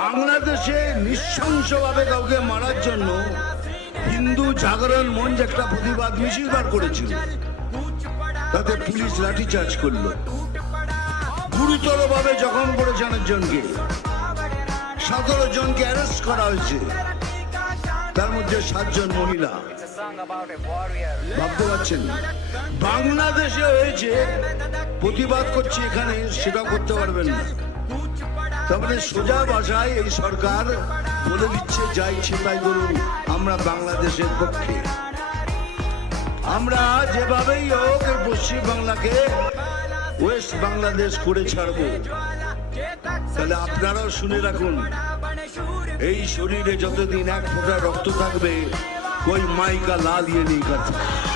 বাংলাদেশে নৃশংসভাবে কাউকে মারার জন্য হিন্দু জাগরণ মঞ্চ একটা প্রতিবাদ মিছিল বার করেছিল, তাতে পুলিশ লাঠিচার্জ করলো, গুরুতর ভাবে জখম করেছে অনেকজনকে, 17 জনকে অ্যারেস্ট করা হয়েছে, তার মধ্যে 7 জন মহিলা। ভাবতে পারছেন বাংলাদেশে হয়েছে, প্রতিবাদ করছে এখানে, সেটা করতে পারবেন না। তারপরে সোজা ভাষায় এই সরকার বলে দিচ্ছে যা ইচ্ছে তাই করুন, আমরা বাংলাদেশের পক্ষে, আমরা যেভাবেই হোক এই পশ্চিম বাংলাকে ওয়েস্ট বাংলাদেশ করে ছাড়বো। তাহলে আপনারাও শুনে রাখুন, এই শরীরে যতদিন এক ফোঁটা রক্ত থাকবে, कोई माई का लाल ये नहीं करता।